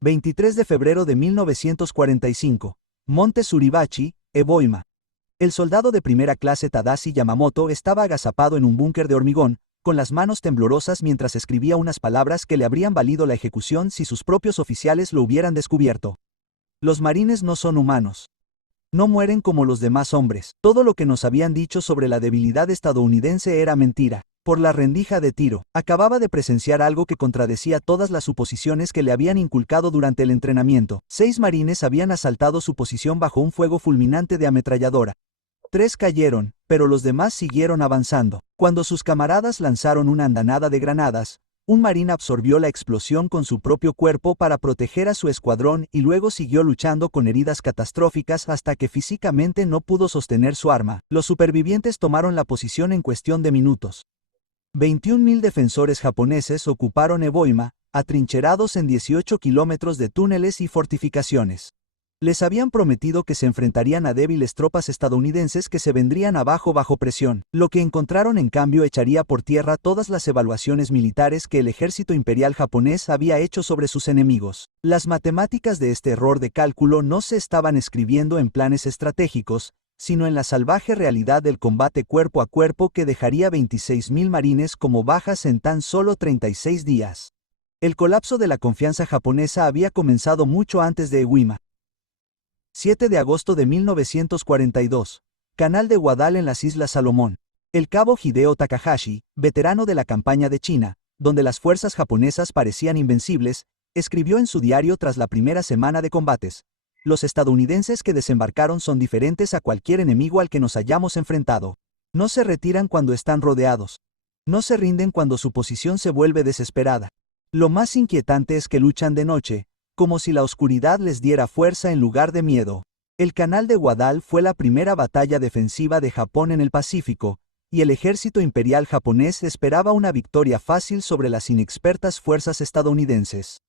23 de febrero de 1945. Monte Suribachi, Eboima. El soldado de primera clase Tadashi Yamamoto estaba agazapado en un búnker de hormigón, con las manos temblorosas mientras escribía unas palabras que le habrían valido la ejecución si sus propios oficiales lo hubieran descubierto. Los marines no son humanos. No mueren como los demás hombres. Todo lo que nos habían dicho sobre la debilidad estadounidense era mentira. Por la rendija de tiro, acababa de presenciar algo que contradecía todas las suposiciones que le habían inculcado durante el entrenamiento. 6 marines habían asaltado su posición bajo un fuego fulminante de ametralladora. 3 cayeron, pero los demás siguieron avanzando. Cuando sus camaradas lanzaron una andanada de granadas, un marín absorbió la explosión con su propio cuerpo para proteger a su escuadrón y luego siguió luchando con heridas catastróficas hasta que físicamente no pudo sostener su arma. Los supervivientes tomaron la posición en cuestión de minutos. 21.000 defensores japoneses ocuparon Eboima, atrincherados en 18 kilómetros de túneles y fortificaciones. Les habían prometido que se enfrentarían a débiles tropas estadounidenses que se vendrían abajo bajo presión. Lo que encontraron en cambio echaría por tierra todas las evaluaciones militares que el ejército imperial japonés había hecho sobre sus enemigos. Las matemáticas de este error de cálculo no se estaban escribiendo en planes estratégicos, sino en la salvaje realidad del combate cuerpo a cuerpo que dejaría 26.000 marines como bajas en tan solo 36 días. El colapso de la confianza japonesa había comenzado mucho antes de Eboima. 7 de agosto de 1942. Canal de Guadal en las Islas Salomón. El cabo Hideo Takahashi, veterano de la campaña de China, donde las fuerzas japonesas parecían invencibles, escribió en su diario tras la primera semana de combates: los estadounidenses que desembarcaron son diferentes a cualquier enemigo al que nos hayamos enfrentado. No se retiran cuando están rodeados. No se rinden cuando su posición se vuelve desesperada. Lo más inquietante es que luchan de noche, como si la oscuridad les diera fuerza en lugar de miedo. El Canal de Guadal fue la primera batalla defensiva de Japón en el Pacífico, y el ejército imperial japonés esperaba una victoria fácil sobre las inexpertas fuerzas estadounidenses.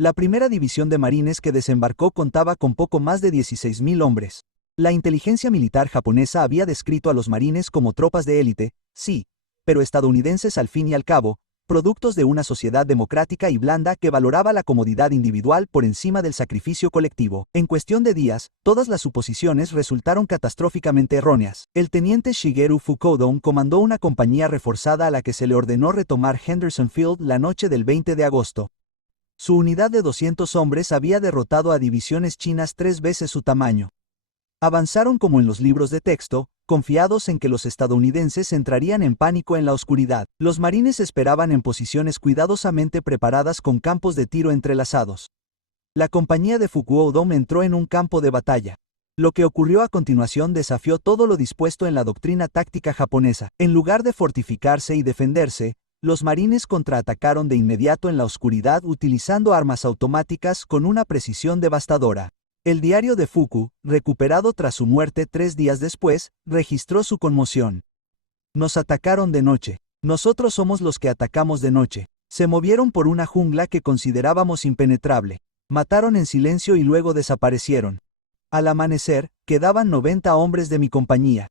La primera división de marines que desembarcó contaba con poco más de 16.000 hombres. La inteligencia militar japonesa había descrito a los marines como tropas de élite, sí, pero estadounidenses al fin y al cabo, productos de una sociedad democrática y blanda que valoraba la comodidad individual por encima del sacrificio colectivo. En cuestión de días, todas las suposiciones resultaron catastróficamente erróneas. El teniente Shigeru Fukodon comandó una compañía reforzada a la que se le ordenó retomar Henderson Field la noche del 20 de agosto. Su unidad de 200 hombres había derrotado a divisiones chinas 3 veces su tamaño. Avanzaron como en los libros de texto, confiados en que los estadounidenses entrarían en pánico en la oscuridad. Los marines esperaban en posiciones cuidadosamente preparadas con campos de tiro entrelazados. La compañía de Fukuoka entró en un campo de batalla. Lo que ocurrió a continuación desafió todo lo dispuesto en la doctrina táctica japonesa. En lugar de fortificarse y defenderse, los marines contraatacaron de inmediato en la oscuridad utilizando armas automáticas con una precisión devastadora. El diario de Fuku, recuperado tras su muerte 3 días después, registró su conmoción. Nos atacaron de noche. Nosotros somos los que atacamos de noche. Se movieron por una jungla que considerábamos impenetrable. Mataron en silencio y luego desaparecieron. Al amanecer, quedaban 90 hombres de mi compañía.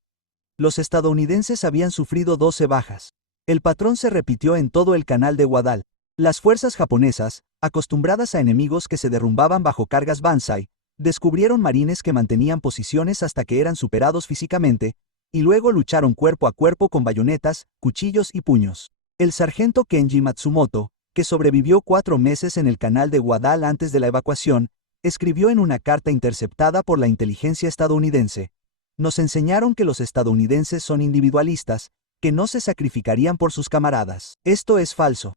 Los estadounidenses habían sufrido 12 bajas. El patrón se repitió en todo el Canal de Guadal. Las fuerzas japonesas, acostumbradas a enemigos que se derrumbaban bajo cargas Banzai, descubrieron marines que mantenían posiciones hasta que eran superados físicamente, y luego lucharon cuerpo a cuerpo con bayonetas, cuchillos y puños. El sargento Kenji Matsumoto, que sobrevivió 4 meses en el Canal de Guadal antes de la evacuación, escribió en una carta interceptada por la inteligencia estadounidense: nos enseñaron que los estadounidenses son individualistas, que no se sacrificarían por sus camaradas. Esto es falso.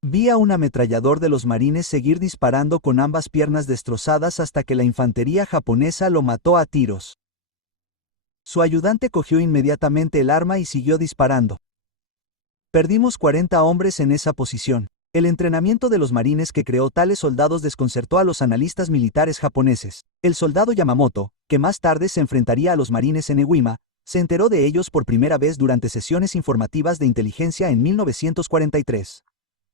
Vi a un ametrallador de los marines seguir disparando con ambas piernas destrozadas hasta que la infantería japonesa lo mató a tiros. Su ayudante cogió inmediatamente el arma y siguió disparando. Perdimos 40 hombres en esa posición. El entrenamiento de los marines que creó tales soldados desconcertó a los analistas militares japoneses. El soldado Yamamoto, que más tarde se enfrentaría a los marines en Eboima, se enteró de ellos por primera vez durante sesiones informativas de inteligencia en 1943.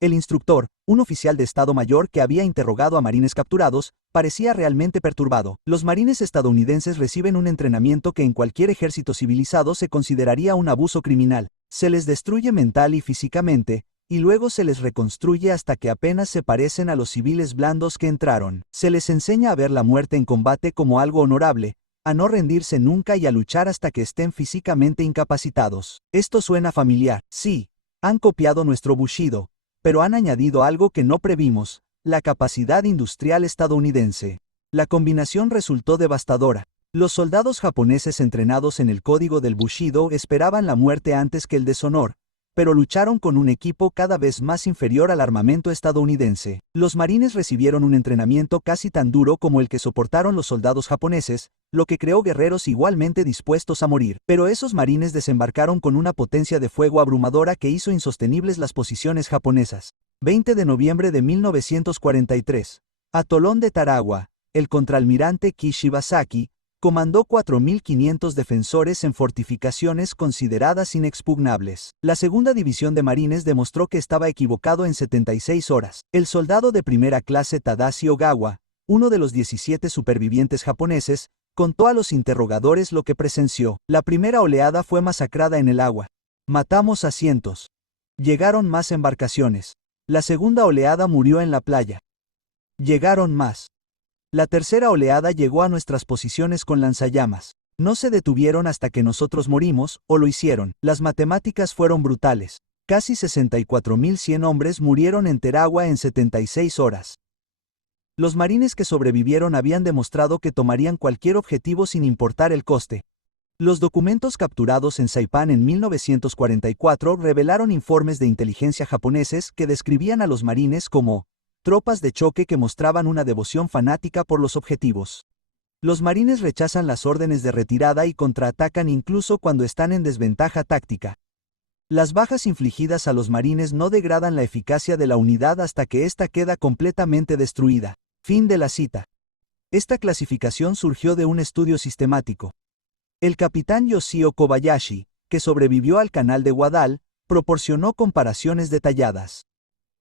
El instructor, un oficial de Estado Mayor que había interrogado a marines capturados, parecía realmente perturbado. Los marines estadounidenses reciben un entrenamiento que en cualquier ejército civilizado se consideraría un abuso criminal. Se les destruye mental y físicamente, y luego se les reconstruye hasta que apenas se parecen a los civiles blandos que entraron. Se les enseña a ver la muerte en combate como algo honorable, a no rendirse nunca y a luchar hasta que estén físicamente incapacitados. Esto suena familiar. Sí, han copiado nuestro Bushido, pero han añadido algo que no previmos, la capacidad industrial estadounidense. La combinación resultó devastadora. Los soldados japoneses entrenados en el código del Bushido esperaban la muerte antes que el deshonor, pero lucharon con un equipo cada vez más inferior al armamento estadounidense. Los marines recibieron un entrenamiento casi tan duro como el que soportaron los soldados japoneses, lo que creó guerreros igualmente dispuestos a morir. Pero esos marines desembarcaron con una potencia de fuego abrumadora que hizo insostenibles las posiciones japonesas. 20 de noviembre de 1943. Atolón de Tarawa. El contraalmirante Kishibasaki comandó 4.500 defensores en fortificaciones consideradas inexpugnables. La segunda división de marines demostró que estaba equivocado en 76 horas. El soldado de primera clase Tadashi Ogawa, uno de los 17 supervivientes japoneses, contó a los interrogadores lo que presenció. La primera oleada fue masacrada en el agua. Matamos a cientos. Llegaron más embarcaciones. La segunda oleada murió en la playa. Llegaron más. La tercera oleada llegó a nuestras posiciones con lanzallamas. No se detuvieron hasta que nosotros morimos, o lo hicieron. Las matemáticas fueron brutales. Casi 64.100 hombres murieron en Tarawa en 76 horas. Los marines que sobrevivieron habían demostrado que tomarían cualquier objetivo sin importar el coste. Los documentos capturados en Saipán en 1944 revelaron informes de inteligencia japoneses que describían a los marines como tropas de choque que mostraban una devoción fanática por los objetivos. Los marines rechazan las órdenes de retirada y contraatacan incluso cuando están en desventaja táctica. Las bajas infligidas a los marines no degradan la eficacia de la unidad hasta que ésta queda completamente destruida. Fin de la cita. Esta clasificación surgió de un estudio sistemático. El capitán Yoshio Kobayashi, que sobrevivió al canal de Guadal, proporcionó comparaciones detalladas.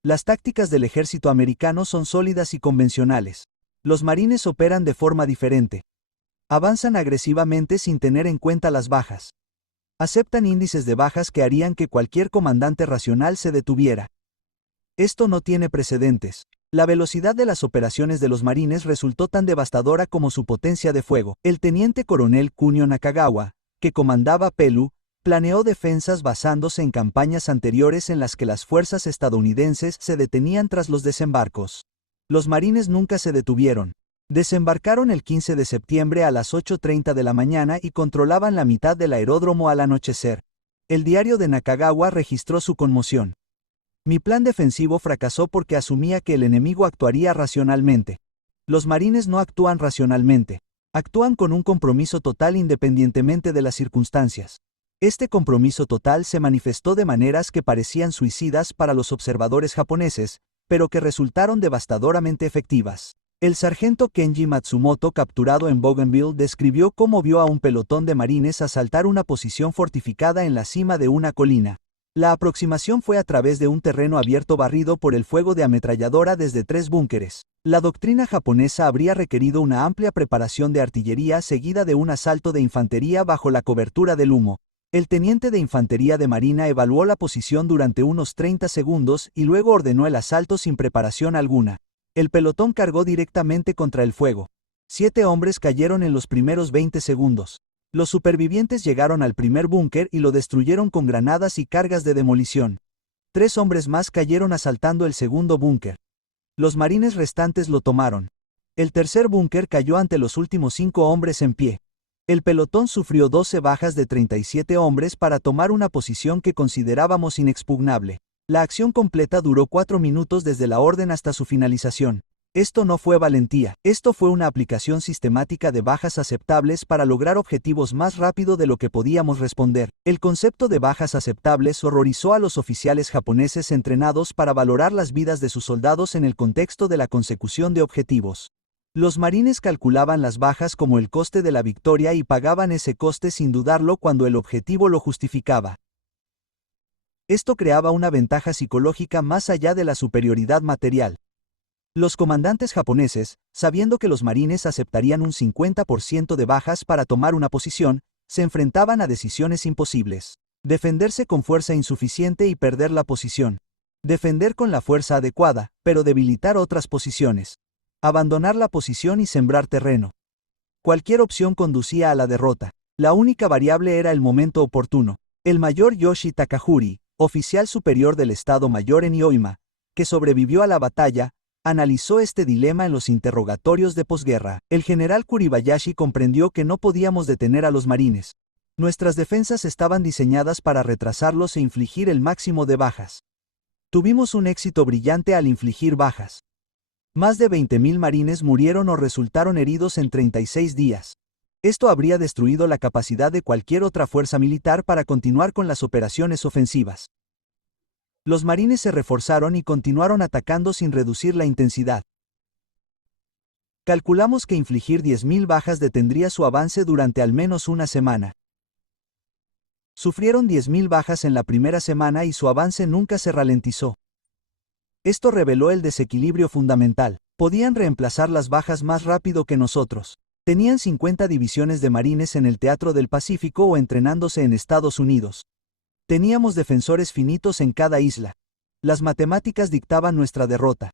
Las tácticas del ejército americano son sólidas y convencionales. Los marines operan de forma diferente. Avanzan agresivamente sin tener en cuenta las bajas. Aceptan índices de bajas que harían que cualquier comandante racional se detuviera. Esto no tiene precedentes. La velocidad de las operaciones de los marines resultó tan devastadora como su potencia de fuego. El teniente coronel Kunio Nakagawa, que comandaba Pelu, planeó defensas basándose en campañas anteriores en las que las fuerzas estadounidenses se detenían tras los desembarcos. Los marines nunca se detuvieron. Desembarcaron el 15 de septiembre a las 8:30 de la mañana y controlaban la mitad del aeródromo al anochecer. El diario de Nakagawa registró su conmoción. Mi plan defensivo fracasó porque asumía que el enemigo actuaría racionalmente. Los marines no actúan racionalmente. Actúan con un compromiso total independientemente de las circunstancias. Este compromiso total se manifestó de maneras que parecían suicidas para los observadores japoneses, pero que resultaron devastadoramente efectivas. El sargento Kenji Matsumoto, capturado en Bougainville, describió cómo vio a un pelotón de marines asaltar una posición fortificada en la cima de una colina. La aproximación fue a través de un terreno abierto barrido por el fuego de ametralladora desde 3 búnkeres. La doctrina japonesa habría requerido una amplia preparación de artillería seguida de un asalto de infantería bajo la cobertura del humo. El teniente de infantería de marina evaluó la posición durante unos 30 segundos y luego ordenó el asalto sin preparación alguna. El pelotón cargó directamente contra el fuego. 7 hombres cayeron en los primeros 20 segundos. Los supervivientes llegaron al primer búnker y lo destruyeron con granadas y cargas de demolición. 3 hombres más cayeron asaltando el segundo búnker. Los marines restantes lo tomaron. El tercer búnker cayó ante los últimos 5 hombres en pie. El pelotón sufrió 12 bajas de 37 hombres para tomar una posición que considerábamos inexpugnable. La acción completa duró 4 minutos desde la orden hasta su finalización. Esto no fue valentía, esto fue una aplicación sistemática de bajas aceptables para lograr objetivos más rápido de lo que podíamos responder. El concepto de bajas aceptables horrorizó a los oficiales japoneses entrenados para valorar las vidas de sus soldados en el contexto de la consecución de objetivos. Los marines calculaban las bajas como el coste de la victoria y pagaban ese coste sin dudarlo cuando el objetivo lo justificaba. Esto creaba una ventaja psicológica más allá de la superioridad material. Los comandantes japoneses, sabiendo que los marines aceptarían un 50% de bajas para tomar una posición, se enfrentaban a decisiones imposibles: defenderse con fuerza insuficiente y perder la posición. Defender con la fuerza adecuada, pero debilitar otras posiciones. Abandonar la posición y sembrar terreno. Cualquier opción conducía a la derrota. La única variable era el momento oportuno. El mayor Yoshi Takahuri, oficial superior del Estado Mayor en Ioima, que sobrevivió a la batalla, analizó este dilema en los interrogatorios de posguerra. El general Kuribayashi comprendió que no podíamos detener a los marines. Nuestras defensas estaban diseñadas para retrasarlos e infligir el máximo de bajas. Tuvimos un éxito brillante al infligir bajas. Más de 20.000 marines murieron o resultaron heridos en 36 días. Esto habría destruido la capacidad de cualquier otra fuerza militar para continuar con las operaciones ofensivas. Los marines se reforzaron y continuaron atacando sin reducir la intensidad. Calculamos que infligir 10.000 bajas detendría su avance durante al menos una semana. Sufrieron 10.000 bajas en la primera semana y su avance nunca se ralentizó. Esto reveló el desequilibrio fundamental. Podían reemplazar las bajas más rápido que nosotros. Tenían 50 divisiones de marines en el Teatro del Pacífico o entrenándose en Estados Unidos. Teníamos defensores finitos en cada isla. Las matemáticas dictaban nuestra derrota.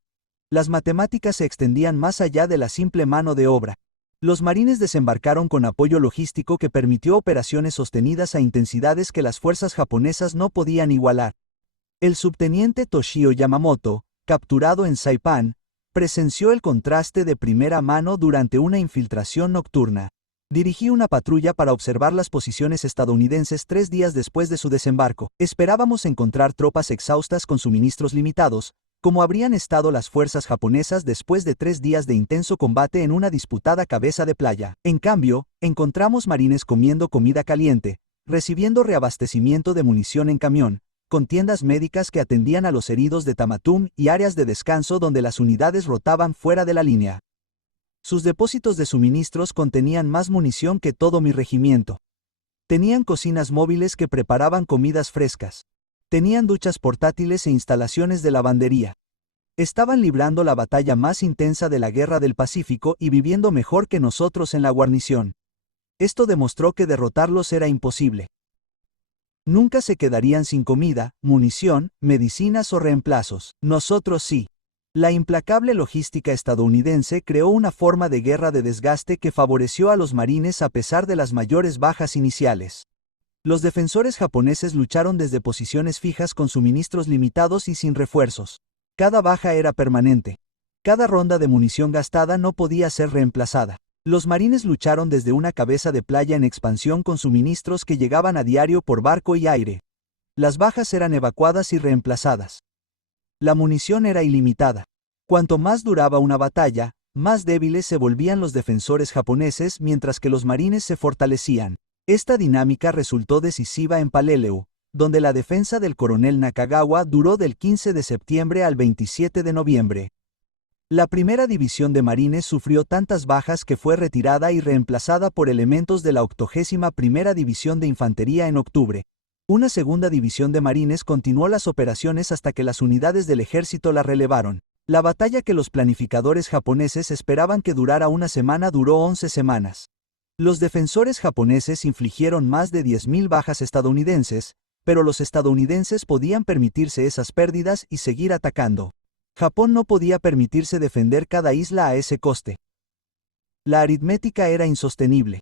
Las matemáticas se extendían más allá de la simple mano de obra. Los marines desembarcaron con apoyo logístico que permitió operaciones sostenidas a intensidades que las fuerzas japonesas no podían igualar. El subteniente Toshio Yamamoto, capturado en Saipan, presenció el contraste de primera mano durante una infiltración nocturna. Dirigí una patrulla para observar las posiciones estadounidenses 3 días después de su desembarco. Esperábamos encontrar tropas exhaustas con suministros limitados, como habrían estado las fuerzas japonesas después de 3 días de intenso combate en una disputada cabeza de playa. En cambio, encontramos marines comiendo comida caliente, recibiendo reabastecimiento de munición en camión, con tiendas médicas que atendían a los heridos de Tamatum y áreas de descanso donde las unidades rotaban fuera de la línea. Sus depósitos de suministros contenían más munición que todo mi regimiento. Tenían cocinas móviles que preparaban comidas frescas. Tenían duchas portátiles e instalaciones de lavandería. Estaban librando la batalla más intensa de la Guerra del Pacífico y viviendo mejor que nosotros en la guarnición. Esto demostró que derrotarlos era imposible. Nunca se quedarían sin comida, munición, medicinas o reemplazos. Nosotros sí. La implacable logística estadounidense creó una forma de guerra de desgaste que favoreció a los marines a pesar de las mayores bajas iniciales. Los defensores japoneses lucharon desde posiciones fijas con suministros limitados y sin refuerzos. Cada baja era permanente. Cada ronda de munición gastada no podía ser reemplazada. Los marines lucharon desde una cabeza de playa en expansión con suministros que llegaban a diario por barco y aire. Las bajas eran evacuadas y reemplazadas. La munición era ilimitada. Cuanto más duraba una batalla, más débiles se volvían los defensores japoneses mientras que los marines se fortalecían. Esta dinámica resultó decisiva en Paleleu, donde la defensa del coronel Nakagawa duró del 15 de septiembre al 27 de noviembre. La primera división de marines sufrió tantas bajas que fue retirada y reemplazada por elementos de la 81ª División de Infantería en octubre. Una segunda división de marines continuó las operaciones hasta que las unidades del ejército la relevaron. La batalla que los planificadores japoneses esperaban que durara una semana duró 11 semanas. Los defensores japoneses infligieron más de 10.000 bajas estadounidenses, pero los estadounidenses podían permitirse esas pérdidas y seguir atacando. Japón no podía permitirse defender cada isla a ese coste. La aritmética era insostenible.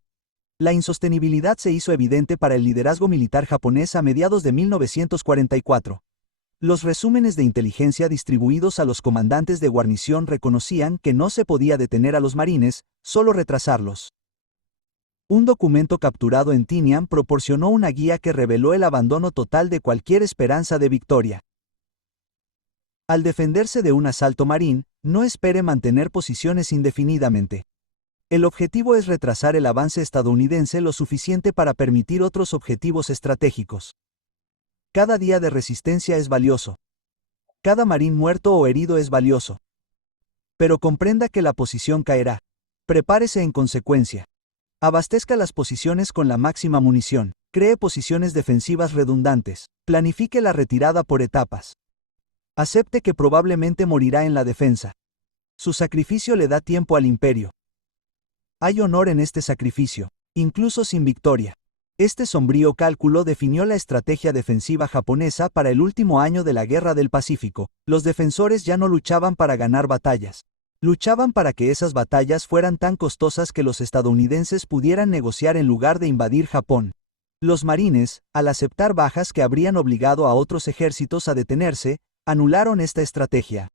La insostenibilidad se hizo evidente para el liderazgo militar japonés a mediados de 1944. Los resúmenes de inteligencia distribuidos a los comandantes de guarnición reconocían que no se podía detener a los marines, solo retrasarlos. Un documento capturado en Tinian proporcionó una guía que reveló el abandono total de cualquier esperanza de victoria. Al defenderse de un asalto marín, no espere mantener posiciones indefinidamente. El objetivo es retrasar el avance estadounidense lo suficiente para permitir otros objetivos estratégicos. Cada día de resistencia es valioso. Cada marín muerto o herido es valioso. Pero comprenda que la posición caerá. Prepárese en consecuencia. Abastezca las posiciones con la máxima munición. Cree posiciones defensivas redundantes. Planifique la retirada por etapas. Acepte que probablemente morirá en la defensa. Su sacrificio le da tiempo al imperio. Hay honor en este sacrificio, incluso sin victoria. Este sombrío cálculo definió la estrategia defensiva japonesa para el último año de la Guerra del Pacífico. Los defensores ya no luchaban para ganar batallas. Luchaban para que esas batallas fueran tan costosas que los estadounidenses pudieran negociar en lugar de invadir Japón. Los marines, al aceptar bajas que habrían obligado a otros ejércitos a detenerse, anularon esta estrategia.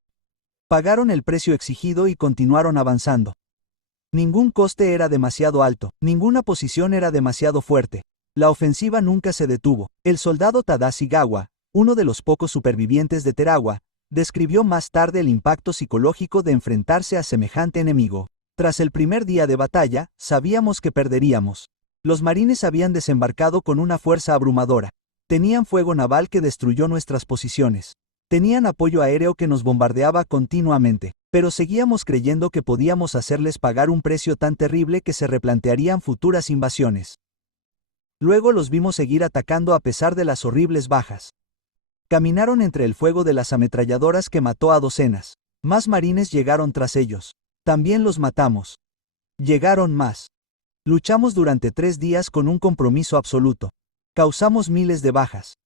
Pagaron el precio exigido y continuaron avanzando. Ningún coste era demasiado alto, ninguna posición era demasiado fuerte. La ofensiva nunca se detuvo. El soldado Tadashi Gawa, uno de los pocos supervivientes de Terawa, describió más tarde el impacto psicológico de enfrentarse a semejante enemigo. Tras el primer día de batalla, sabíamos que perderíamos. Los marines habían desembarcado con una fuerza abrumadora. Tenían fuego naval que destruyó nuestras posiciones. Tenían apoyo aéreo que nos bombardeaba continuamente, pero seguíamos creyendo que podíamos hacerles pagar un precio tan terrible que se replantearían futuras invasiones. Luego los vimos seguir atacando a pesar de las horribles bajas. Caminaron entre el fuego de las ametralladoras que mató a docenas. Más marines llegaron tras ellos. También los matamos. Llegaron más. Luchamos durante 3 días con un compromiso absoluto. Causamos miles de bajas.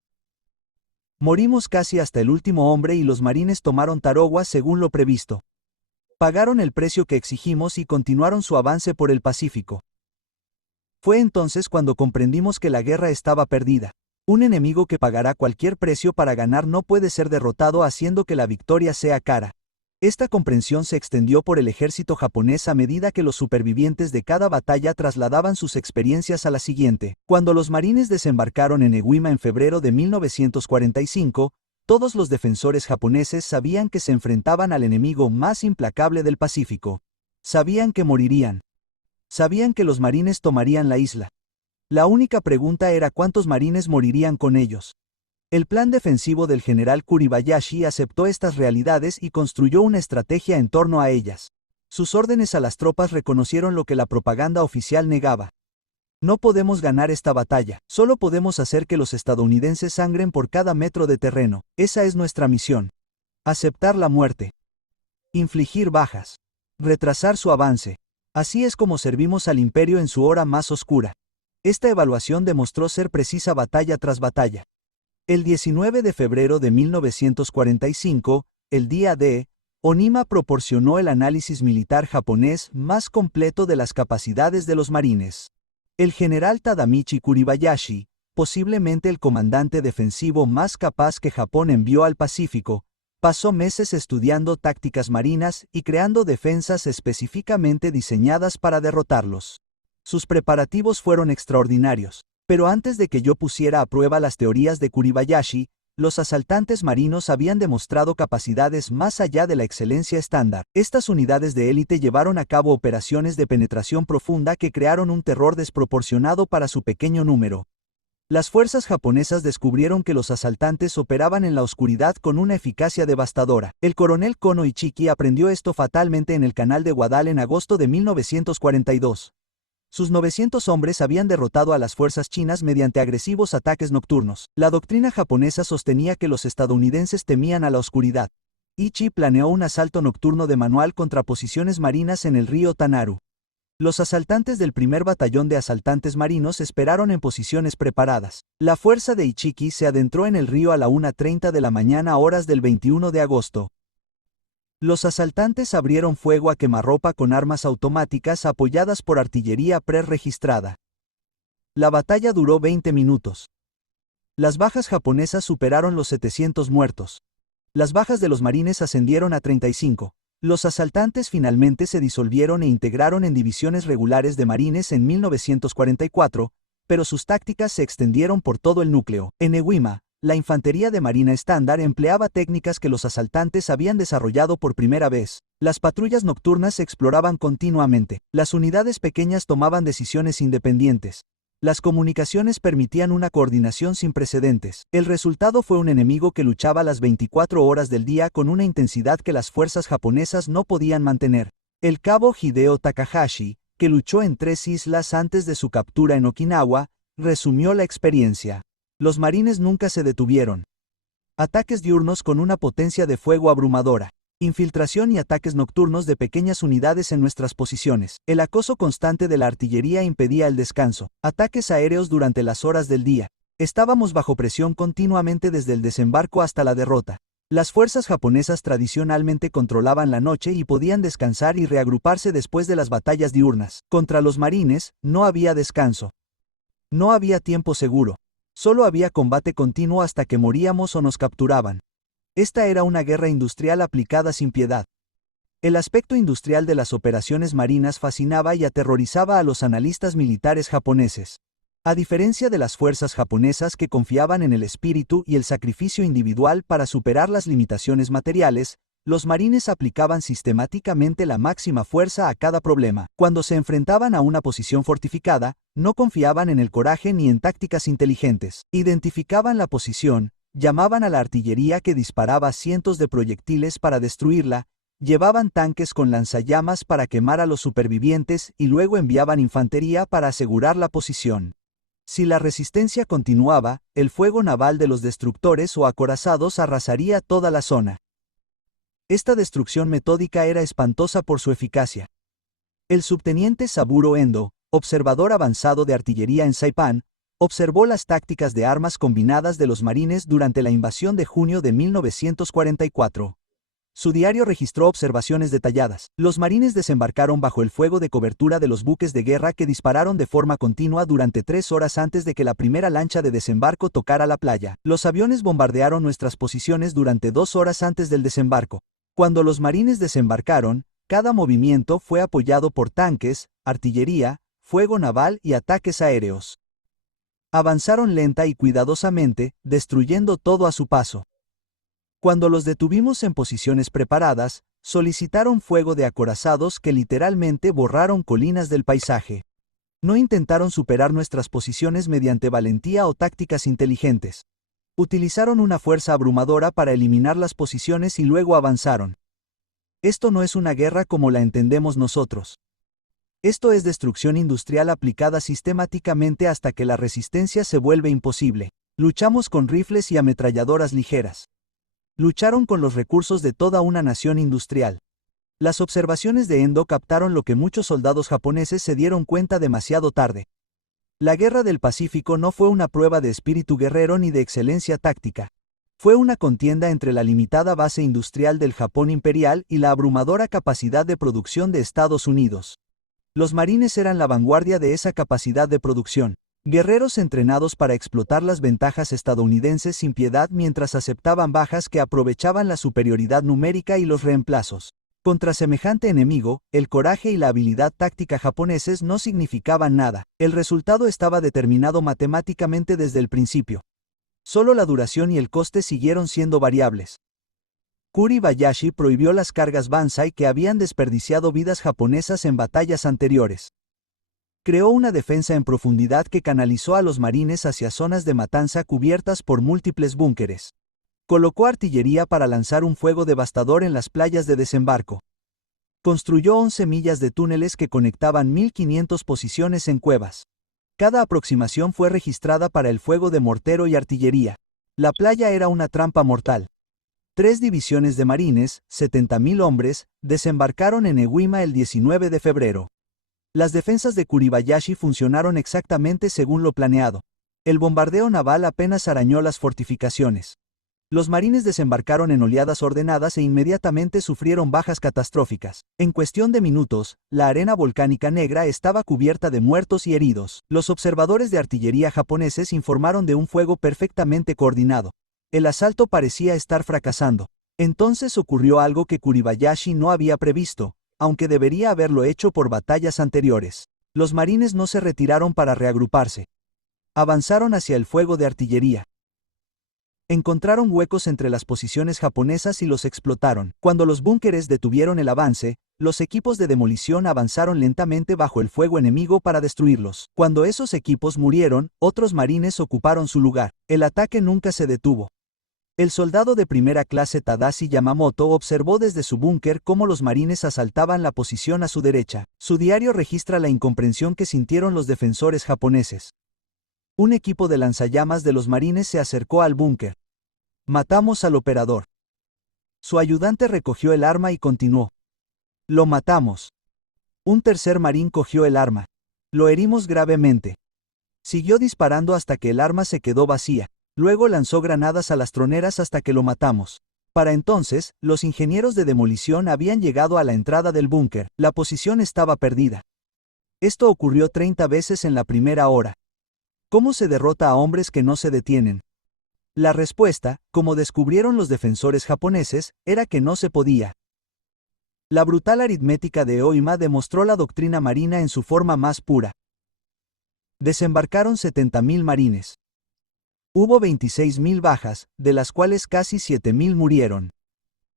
Morimos casi hasta el último hombre y los marines tomaron Tarawa según lo previsto. Pagaron el precio que exigimos y continuaron su avance por el Pacífico. Fue entonces cuando comprendimos que la guerra estaba perdida. Un enemigo que pagará cualquier precio para ganar no puede ser derrotado haciendo que la victoria sea cara. Esta comprensión se extendió por el ejército japonés a medida que los supervivientes de cada batalla trasladaban sus experiencias a la siguiente. Cuando los marines desembarcaron en Ewima en febrero de 1945, todos los defensores japoneses sabían que se enfrentaban al enemigo más implacable del Pacífico. Sabían que morirían. Sabían que los marines tomarían la isla. La única pregunta era cuántos marines morirían con ellos. El plan defensivo del general Kuribayashi aceptó estas realidades y construyó una estrategia en torno a ellas. Sus órdenes a las tropas reconocieron lo que la propaganda oficial negaba. No podemos ganar esta batalla, solo podemos hacer que los estadounidenses sangren por cada metro de terreno. Esa es nuestra misión. Aceptar la muerte. Infligir bajas. Retrasar su avance. Así es como servimos al imperio en su hora más oscura. Esta evaluación demostró ser precisa batalla tras batalla. El 19 de febrero de 1945, el día D, Onima proporcionó el análisis militar japonés más completo de las capacidades de los marines. El general Tadamichi Kuribayashi, posiblemente el comandante defensivo más capaz que Japón envió al Pacífico, pasó meses estudiando tácticas marinas y creando defensas específicamente diseñadas para derrotarlos. Sus preparativos fueron extraordinarios. Pero antes de que yo pusiera a prueba las teorías de Kuribayashi, los asaltantes marinos habían demostrado capacidades más allá de la excelencia estándar. Estas unidades de élite llevaron a cabo operaciones de penetración profunda que crearon un terror desproporcionado para su pequeño número. Las fuerzas japonesas descubrieron que los asaltantes operaban en la oscuridad con una eficacia devastadora. El coronel Kono Ichiki aprendió esto fatalmente en el canal de Guadal en agosto de 1942. Sus 900 hombres habían derrotado a las fuerzas chinas mediante agresivos ataques nocturnos. La doctrina japonesa sostenía que los estadounidenses temían a la oscuridad. Ichi planeó un asalto nocturno de manual contra posiciones marinas en el río Tanaru. Los asaltantes del primer batallón de asaltantes marinos esperaron en posiciones preparadas. La fuerza de Ichiki se adentró en el río a la 1:30 de la mañana horas del 21 de agosto. Los asaltantes abrieron fuego a quemarropa con armas automáticas apoyadas por artillería preregistrada. La batalla duró 20 minutos. Las bajas japonesas superaron los 700 muertos. Las bajas de los marines ascendieron a 35. Los asaltantes finalmente se disolvieron e integraron en divisiones regulares de marines en 1944, pero sus tácticas se extendieron por todo el núcleo. En Ewima, la infantería de marina estándar empleaba técnicas que los asaltantes habían desarrollado por primera vez. Las patrullas nocturnas se exploraban continuamente. Las unidades pequeñas tomaban decisiones independientes. Las comunicaciones permitían una coordinación sin precedentes. El resultado fue un enemigo que luchaba las 24 horas del día con una intensidad que las fuerzas japonesas no podían mantener. El cabo Hideo Takahashi, que luchó en 3 islas antes de su captura en Okinawa, resumió la experiencia. Los marines nunca se detuvieron. Ataques diurnos con una potencia de fuego abrumadora. Infiltración y ataques nocturnos de pequeñas unidades en nuestras posiciones. El acoso constante de la artillería impedía el descanso. Ataques aéreos durante las horas del día. Estábamos bajo presión continuamente desde el desembarco hasta la derrota. Las fuerzas japonesas tradicionalmente controlaban la noche y podían descansar y reagruparse después de las batallas diurnas. Contra los marines, no había descanso. No había tiempo seguro. Solo había combate continuo hasta que moríamos o nos capturaban. Esta era una guerra industrial aplicada sin piedad. El aspecto industrial de las operaciones marinas fascinaba y aterrorizaba a los analistas militares japoneses. A diferencia de las fuerzas japonesas que confiaban en el espíritu y el sacrificio individual para superar las limitaciones materiales, los marines aplicaban sistemáticamente la máxima fuerza a cada problema. Cuando se enfrentaban a una posición fortificada, no confiaban en el coraje ni en tácticas inteligentes. Identificaban la posición, llamaban a la artillería que disparaba cientos de proyectiles para destruirla, llevaban tanques con lanzallamas para quemar a los supervivientes y luego enviaban infantería para asegurar la posición. Si la resistencia continuaba, el fuego naval de los destructores o acorazados arrasaría toda la zona. Esta destrucción metódica era espantosa por su eficacia. El subteniente Saburo Endo, observador avanzado de artillería en Saipan, observó las tácticas de armas combinadas de los marines durante la invasión de junio de 1944. Su diario registró observaciones detalladas. Los marines desembarcaron bajo el fuego de cobertura de los buques de guerra que dispararon de forma continua durante 3 horas antes de que la primera lancha de desembarco tocara la playa. Los aviones bombardearon nuestras posiciones durante 2 horas antes del desembarco. Cuando los marines desembarcaron, cada movimiento fue apoyado por tanques, artillería, fuego naval y ataques aéreos. Avanzaron lenta y cuidadosamente, destruyendo todo a su paso. Cuando los detuvimos en posiciones preparadas, solicitaron fuego de acorazados que literalmente borraron colinas del paisaje. No intentaron superar nuestras posiciones mediante valentía o tácticas inteligentes. Utilizaron una fuerza abrumadora para eliminar las posiciones y luego avanzaron. Esto no es una guerra como la entendemos nosotros. Esto es destrucción industrial aplicada sistemáticamente hasta que la resistencia se vuelve imposible. Luchamos con rifles y ametralladoras ligeras. Lucharon con los recursos de toda una nación industrial. Las observaciones de Endo captaron lo que muchos soldados japoneses se dieron cuenta demasiado tarde. La Guerra del Pacífico no fue una prueba de espíritu guerrero ni de excelencia táctica. Fue una contienda entre la limitada base industrial del Japón imperial y la abrumadora capacidad de producción de Estados Unidos. Los marines eran la vanguardia de esa capacidad de producción. Guerreros entrenados para explotar las ventajas estadounidenses sin piedad mientras aceptaban bajas que aprovechaban la superioridad numérica y los reemplazos. Contra semejante enemigo, el coraje y la habilidad táctica japoneses no significaban nada. El resultado estaba determinado matemáticamente desde el principio. Solo la duración y el coste siguieron siendo variables. Kuribayashi prohibió las cargas Banzai que habían desperdiciado vidas japonesas en batallas anteriores. Creó una defensa en profundidad que canalizó a los marines hacia zonas de matanza cubiertas por múltiples búnkeres. Colocó artillería para lanzar un fuego devastador en las playas de desembarco. Construyó 11 millas de túneles que conectaban 1500 posiciones en cuevas. Cada aproximación fue registrada para el fuego de mortero y artillería. La playa era una trampa mortal. 3 divisiones de marines, 70.000 hombres, desembarcaron en Ewima el 19 de febrero. Las defensas de Kuribayashi funcionaron exactamente según lo planeado. El bombardeo naval apenas arañó las fortificaciones. Los marines desembarcaron en oleadas ordenadas e inmediatamente sufrieron bajas catastróficas. En cuestión de minutos, la arena volcánica negra estaba cubierta de muertos y heridos. Los observadores de artillería japoneses informaron de un fuego perfectamente coordinado. El asalto parecía estar fracasando. Entonces ocurrió algo que Kuribayashi no había previsto, aunque debería haberlo hecho por batallas anteriores. Los marines no se retiraron para reagruparse. Avanzaron hacia el fuego de artillería. Encontraron huecos entre las posiciones japonesas y los explotaron. Cuando los búnkeres detuvieron el avance, los equipos de demolición avanzaron lentamente bajo el fuego enemigo para destruirlos. Cuando esos equipos murieron, otros marines ocuparon su lugar. El ataque nunca se detuvo. El soldado de primera clase Tadashi Yamamoto observó desde su búnker cómo los marines asaltaban la posición a su derecha. Su diario registra la incomprensión que sintieron los defensores japoneses. Un equipo de lanzallamas de los marines se acercó al búnker. Matamos al operador. Su ayudante recogió el arma y continuó. Lo matamos. Un tercer marín cogió el arma. Lo herimos gravemente. Siguió disparando hasta que el arma se quedó vacía. Luego lanzó granadas a las troneras hasta que lo matamos. Para entonces, los ingenieros de demolición habían llegado a la entrada del búnker. La posición estaba perdida. Esto ocurrió 30 veces en la primera hora. ¿Cómo se derrota a hombres que no se detienen? La respuesta, como descubrieron los defensores japoneses, era que no se podía. La brutal aritmética de Oima demostró la doctrina marina en su forma más pura. Desembarcaron 70.000 marines. Hubo 26.000 bajas, de las cuales casi 7.000 murieron.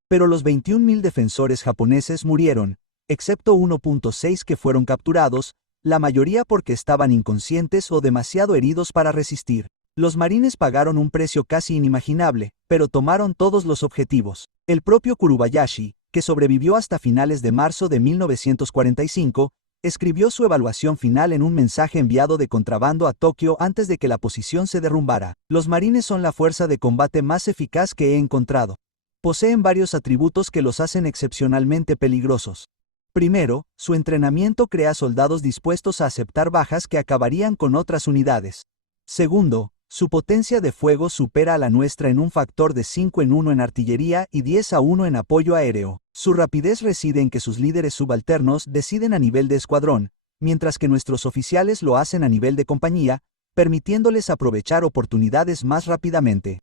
Pero los 21.000 defensores japoneses murieron, excepto 1.6 que fueron capturados, la mayoría porque estaban inconscientes o demasiado heridos para resistir. Los marines pagaron un precio casi inimaginable, pero tomaron todos los objetivos. El propio Kurubayashi, que sobrevivió hasta finales de marzo de 1945, escribió su evaluación final en un mensaje enviado de contrabando a Tokio antes de que la posición se derrumbara. Los marines son la fuerza de combate más eficaz que he encontrado. Poseen varios atributos que los hacen excepcionalmente peligrosos. Primero, su entrenamiento crea soldados dispuestos a aceptar bajas que acabarían con otras unidades. Segundo, su potencia de fuego supera a la nuestra en un factor de 5-1 en artillería y 10-1 en apoyo aéreo. Su rapidez reside en que sus líderes subalternos deciden a nivel de escuadrón, mientras que nuestros oficiales lo hacen a nivel de compañía, permitiéndoles aprovechar oportunidades más rápidamente.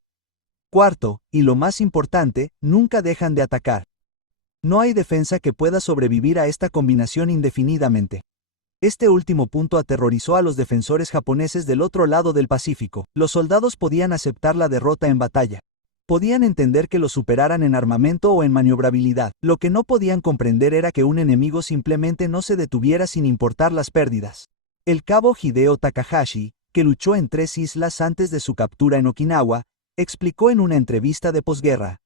Cuarto, y lo más importante, nunca dejan de atacar. No hay defensa que pueda sobrevivir a esta combinación indefinidamente. Este último punto aterrorizó a los defensores japoneses del otro lado del Pacífico. Los soldados podían aceptar la derrota en batalla. Podían entender que los superaran en armamento o en maniobrabilidad. Lo que no podían comprender era que un enemigo simplemente no se detuviera sin importar las pérdidas. El cabo Hideo Takahashi, que luchó en 3 islas antes de su captura en Okinawa, explicó en una entrevista de posguerra: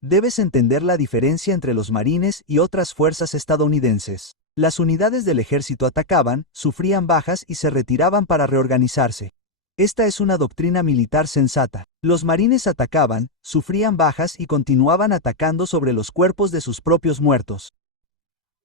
debes entender la diferencia entre los marines y otras fuerzas estadounidenses. Las unidades del ejército atacaban, sufrían bajas y se retiraban para reorganizarse. Esta es una doctrina militar sensata. Los marines atacaban, sufrían bajas y continuaban atacando sobre los cuerpos de sus propios muertos.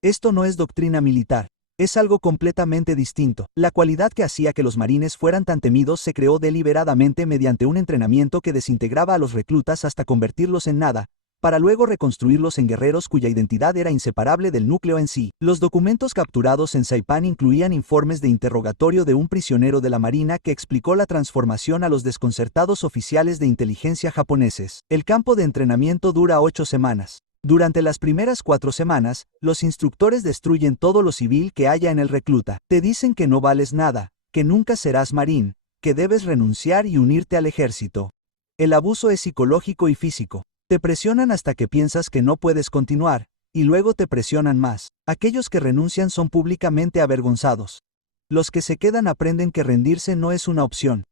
Esto no es doctrina militar. Es algo completamente distinto. La cualidad que hacía que los marines fueran tan temidos se creó deliberadamente mediante un entrenamiento que desintegraba a los reclutas hasta convertirlos en nada, para luego reconstruirlos en guerreros cuya identidad era inseparable del núcleo en sí. Los documentos capturados en Saipan incluían informes de interrogatorio de un prisionero de la Marina que explicó la transformación a los desconcertados oficiales de inteligencia japoneses. El campo de entrenamiento dura 8 semanas. Durante las primeras 4 semanas, los instructores destruyen todo lo civil que haya en el recluta. Te dicen que no vales nada, que nunca serás marín, que debes renunciar y unirte al ejército. El abuso es psicológico y físico. Te presionan hasta que piensas que no puedes continuar, y luego te presionan más. Aquellos que renuncian son públicamente avergonzados. Los que se quedan aprenden que rendirse no es una opción.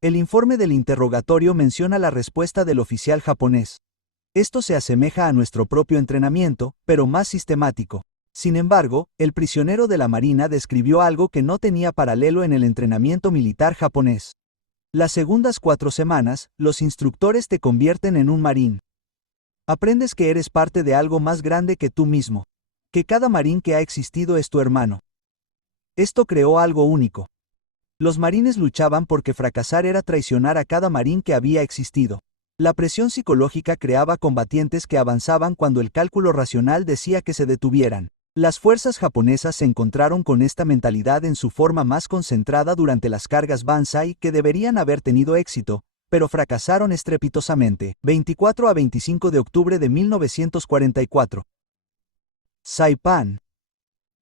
El informe del interrogatorio menciona la respuesta del oficial japonés. Esto se asemeja a nuestro propio entrenamiento, pero más sistemático. Sin embargo, el prisionero de la Marina describió algo que no tenía paralelo en el entrenamiento militar japonés. Las segundas 4 semanas, los instructores te convierten en un marín. Aprendes que eres parte de algo más grande que tú mismo, que cada marín que ha existido es tu hermano. Esto creó algo único. Los marines luchaban porque fracasar era traicionar a cada marín que había existido. La presión psicológica creaba combatientes que avanzaban cuando el cálculo racional decía que se detuvieran. Las fuerzas japonesas se encontraron con esta mentalidad en su forma más concentrada durante las cargas Banzai que deberían haber tenido éxito, pero fracasaron estrepitosamente. 24 a 25 de octubre de 1944. Saipan.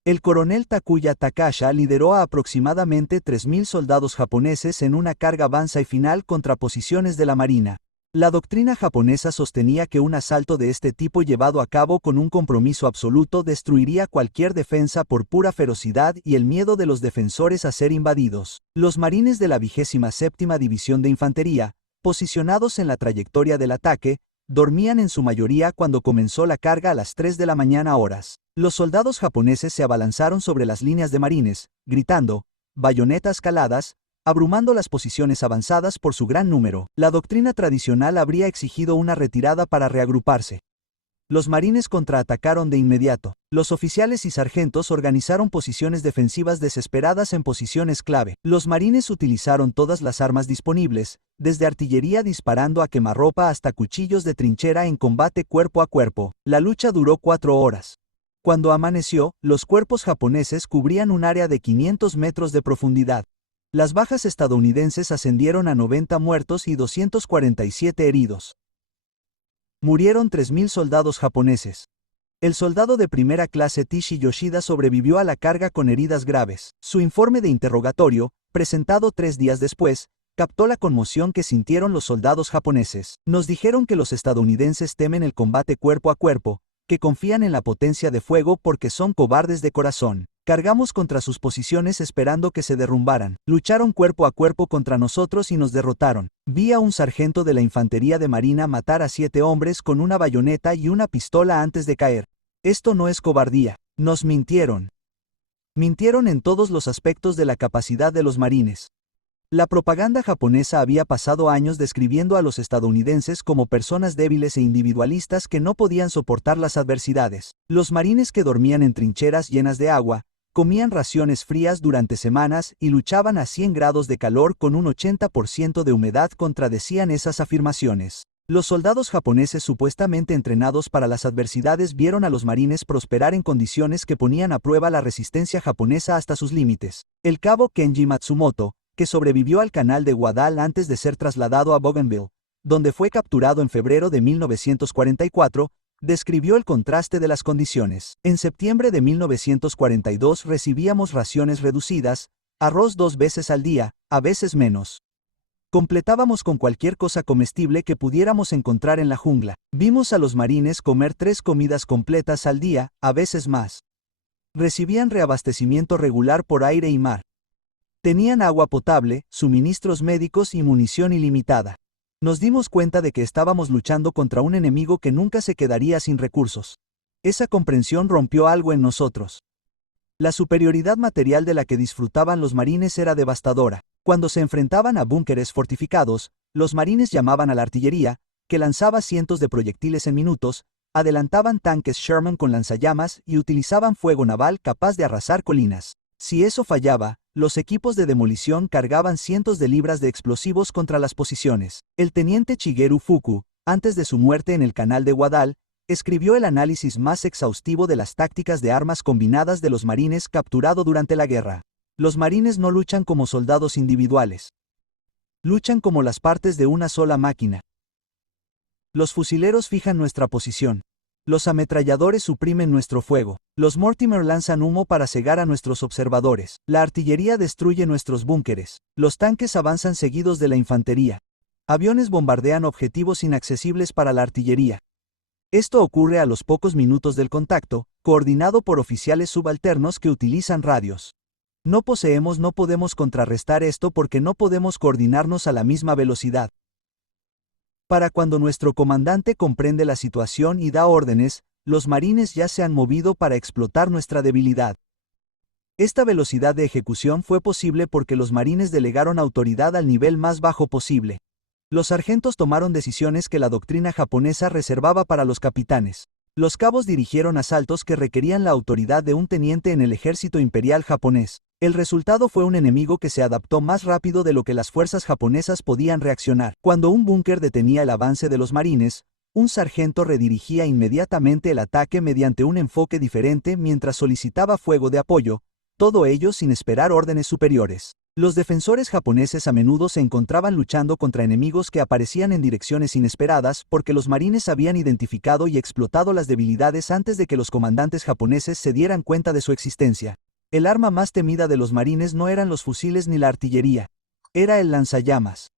El coronel Takuya Takasha lideró a aproximadamente 3.000 soldados japoneses en una carga Banzai final contra posiciones de la Marina. La doctrina japonesa sostenía que un asalto de este tipo llevado a cabo con un compromiso absoluto destruiría cualquier defensa por pura ferocidad y el miedo de los defensores a ser invadidos. Los marines de la 27ª División de Infantería, posicionados en la trayectoria del ataque, dormían en su mayoría cuando comenzó la carga a las 3 de la mañana horas. Los soldados japoneses se abalanzaron sobre las líneas de marines, gritando, bayonetas caladas, abrumando las posiciones avanzadas por su gran número. La doctrina tradicional habría exigido una retirada para reagruparse. Los marines contraatacaron de inmediato. Los oficiales y sargentos organizaron posiciones defensivas desesperadas en posiciones clave. Los marines utilizaron todas las armas disponibles, desde artillería disparando a quemarropa hasta cuchillos de trinchera en combate cuerpo a cuerpo. La lucha duró 4 horas. Cuando amaneció, los cuerpos japoneses cubrían un área de 500 metros de profundidad. Las bajas estadounidenses ascendieron a 90 muertos y 247 heridos. Murieron 3.000 soldados japoneses. El soldado de primera clase Tishi Yoshida sobrevivió a la carga con heridas graves. Su informe de interrogatorio, presentado 3 días después, captó la conmoción que sintieron los soldados japoneses. Nos dijeron que los estadounidenses temen el combate cuerpo a cuerpo, que confían en la potencia de fuego porque son cobardes de corazón. Cargamos contra sus posiciones esperando que se derrumbaran. Lucharon cuerpo a cuerpo contra nosotros y nos derrotaron. Vi a un sargento de la infantería de marina matar a 7 hombres con una bayoneta y una pistola antes de caer. Esto no es cobardía. Nos mintieron. Mintieron en todos los aspectos de la capacidad de los marines. La propaganda japonesa había pasado años describiendo a los estadounidenses como personas débiles e individualistas que no podían soportar las adversidades. Los marines que dormían en trincheras llenas de agua, comían raciones frías durante semanas y luchaban a 100 grados de calor con un 80% de humedad contradecían esas afirmaciones. Los soldados japoneses supuestamente entrenados para las adversidades vieron a los marines prosperar en condiciones que ponían a prueba la resistencia japonesa hasta sus límites. El cabo Kenji Matsumoto, que sobrevivió al canal de Guadal antes de ser trasladado a Bougainville, donde fue capturado en febrero de 1944, describió el contraste de las condiciones. En septiembre de 1942 recibíamos raciones reducidas, arroz 2 veces al día, a veces menos. Completábamos con cualquier cosa comestible que pudiéramos encontrar en la jungla. Vimos a los marines comer 3 comidas completas al día, a veces más. Recibían reabastecimiento regular por aire y mar. Tenían agua potable, suministros médicos y munición ilimitada. Nos dimos cuenta de que estábamos luchando contra un enemigo que nunca se quedaría sin recursos. Esa comprensión rompió algo en nosotros. La superioridad material de la que disfrutaban los marines era devastadora. Cuando se enfrentaban a búnkeres fortificados, los marines llamaban a la artillería, que lanzaba cientos de proyectiles en minutos, adelantaban tanques Sherman con lanzallamas y utilizaban fuego naval capaz de arrasar colinas. Si eso fallaba, los equipos de demolición cargaban cientos de libras de explosivos contra las posiciones. El teniente Shigeru Fuku, antes de su muerte en el canal de Guadal, escribió el análisis más exhaustivo de las tácticas de armas combinadas de los marines capturado durante la guerra. Los marines no luchan como soldados individuales. Luchan como las partes de una sola máquina. Los fusileros fijan nuestra posición. Los ametralladores suprimen nuestro fuego. Los Mortimer lanzan humo para cegar a nuestros observadores. La artillería destruye nuestros búnkeres. Los tanques avanzan seguidos de la infantería. Aviones bombardean objetivos inaccesibles para la artillería. Esto ocurre a los pocos minutos del contacto, coordinado por oficiales subalternos que utilizan radios. No podemos contrarrestar esto porque no podemos coordinarnos a la misma velocidad. Para cuando nuestro comandante comprende la situación y da órdenes, los marines ya se han movido para explotar nuestra debilidad. Esta velocidad de ejecución fue posible porque los marines delegaron autoridad al nivel más bajo posible. Los sargentos tomaron decisiones que la doctrina japonesa reservaba para los capitanes. Los cabos dirigieron asaltos que requerían la autoridad de un teniente en el ejército imperial japonés. El resultado fue un enemigo que se adaptó más rápido de lo que las fuerzas japonesas podían reaccionar. Cuando un búnker detenía el avance de los marines, un sargento redirigía inmediatamente el ataque mediante un enfoque diferente mientras solicitaba fuego de apoyo, todo ello sin esperar órdenes superiores. Los defensores japoneses a menudo se encontraban luchando contra enemigos que aparecían en direcciones inesperadas porque los marines habían identificado y explotado las debilidades antes de que los comandantes japoneses se dieran cuenta de su existencia. El arma más temida de los marines no eran los fusiles ni la artillería. Era el lanzallamas.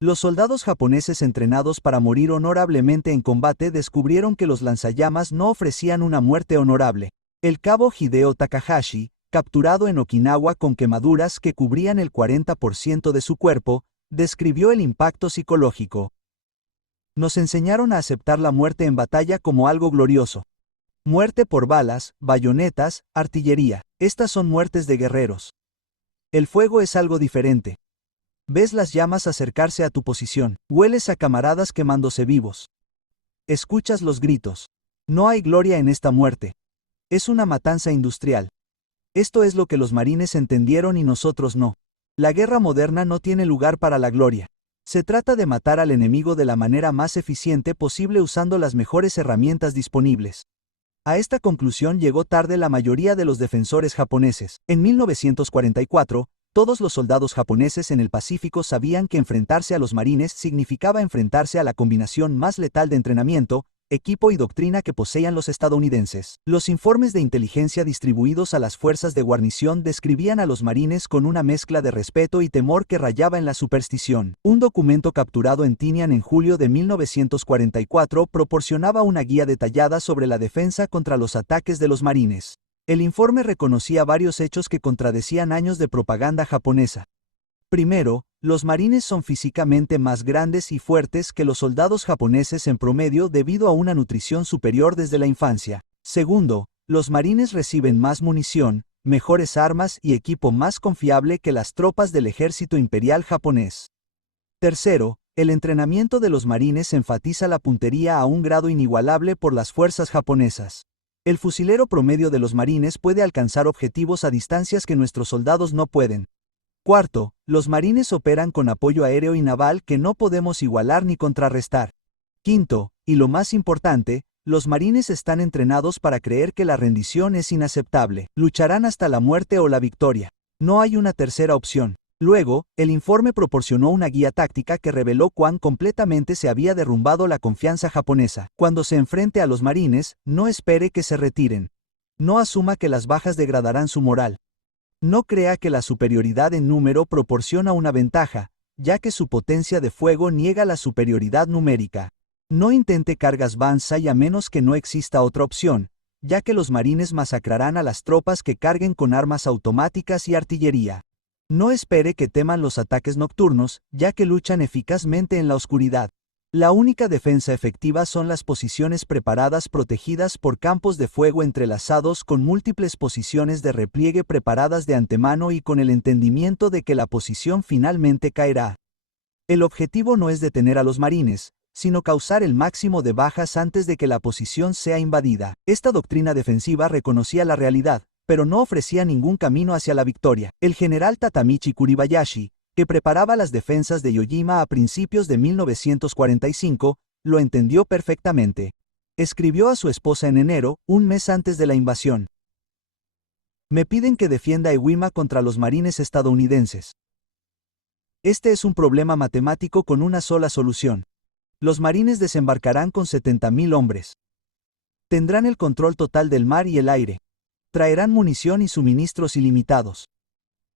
Los soldados japoneses entrenados para morir honorablemente en combate descubrieron que los lanzallamas no ofrecían una muerte honorable. El cabo Hideo Takahashi, capturado en Okinawa con quemaduras que cubrían el 40% de su cuerpo, describió el impacto psicológico. Nos enseñaron a aceptar la muerte en batalla como algo glorioso. Muerte por balas, bayonetas, artillería. Estas son muertes de guerreros. El fuego es algo diferente. Ves las llamas acercarse a tu posición. Hueles a camaradas quemándose vivos. Escuchas los gritos. No hay gloria en esta muerte. Es una matanza industrial. Esto es lo que los marines entendieron y nosotros no. La guerra moderna no tiene lugar para la gloria. Se trata de matar al enemigo de la manera más eficiente posible usando las mejores herramientas disponibles. A esta conclusión llegó tarde la mayoría de los defensores japoneses. En 1944, todos los soldados japoneses en el Pacífico sabían que enfrentarse a los marines significaba enfrentarse a la combinación más letal de entrenamiento, equipo y doctrina que poseían los estadounidenses. Los informes de inteligencia distribuidos a las fuerzas de guarnición describían a los marines con una mezcla de respeto y temor que rayaba en la superstición. Un documento capturado en Tinian en julio de 1944 proporcionaba una guía detallada sobre la defensa contra los ataques de los marines. El informe reconocía varios hechos que contradecían años de propaganda japonesa. Primero, los marines son físicamente más grandes y fuertes que los soldados japoneses en promedio debido a una nutrición superior desde la infancia. Segundo, los marines reciben más munición, mejores armas y equipo más confiable que las tropas del ejército imperial japonés. Tercero, el entrenamiento de los marines enfatiza la puntería a un grado inigualable por las fuerzas japonesas. El fusilero promedio de los marines puede alcanzar objetivos a distancias que nuestros soldados no pueden. Cuarto, los marines operan con apoyo aéreo y naval que no podemos igualar ni contrarrestar. Quinto, y lo más importante, los marines están entrenados para creer que la rendición es inaceptable. Lucharán hasta la muerte o la victoria. No hay una tercera opción. Luego, el informe proporcionó una guía táctica que reveló cuán completamente se había derrumbado la confianza japonesa. Cuando se enfrente a los marines, no espere que se retiren. No asuma que las bajas degradarán su moral. No crea que la superioridad en número proporciona una ventaja, ya que su potencia de fuego niega la superioridad numérica. No intente cargas Banzai a menos que no exista otra opción, ya que los marines masacrarán a las tropas que carguen con armas automáticas y artillería. No espere que teman los ataques nocturnos, ya que luchan eficazmente en la oscuridad. La única defensa efectiva son las posiciones preparadas protegidas por campos de fuego entrelazados con múltiples posiciones de repliegue preparadas de antemano y con el entendimiento de que la posición finalmente caerá. El objetivo no es detener a los marines, sino causar el máximo de bajas antes de que la posición sea invadida. Esta doctrina defensiva reconocía la realidad, pero no ofrecía ningún camino hacia la victoria. El general Tatamichi Kuribayashi, que preparaba las defensas de Yojima a principios de 1945, lo entendió perfectamente. Escribió a su esposa en enero, un mes antes de la invasión. Me piden que defienda Ewima contra los marines estadounidenses. Este es un problema matemático con una sola solución. Los marines desembarcarán con 70.000 hombres. Tendrán el control total del mar y el aire. Traerán munición y suministros ilimitados.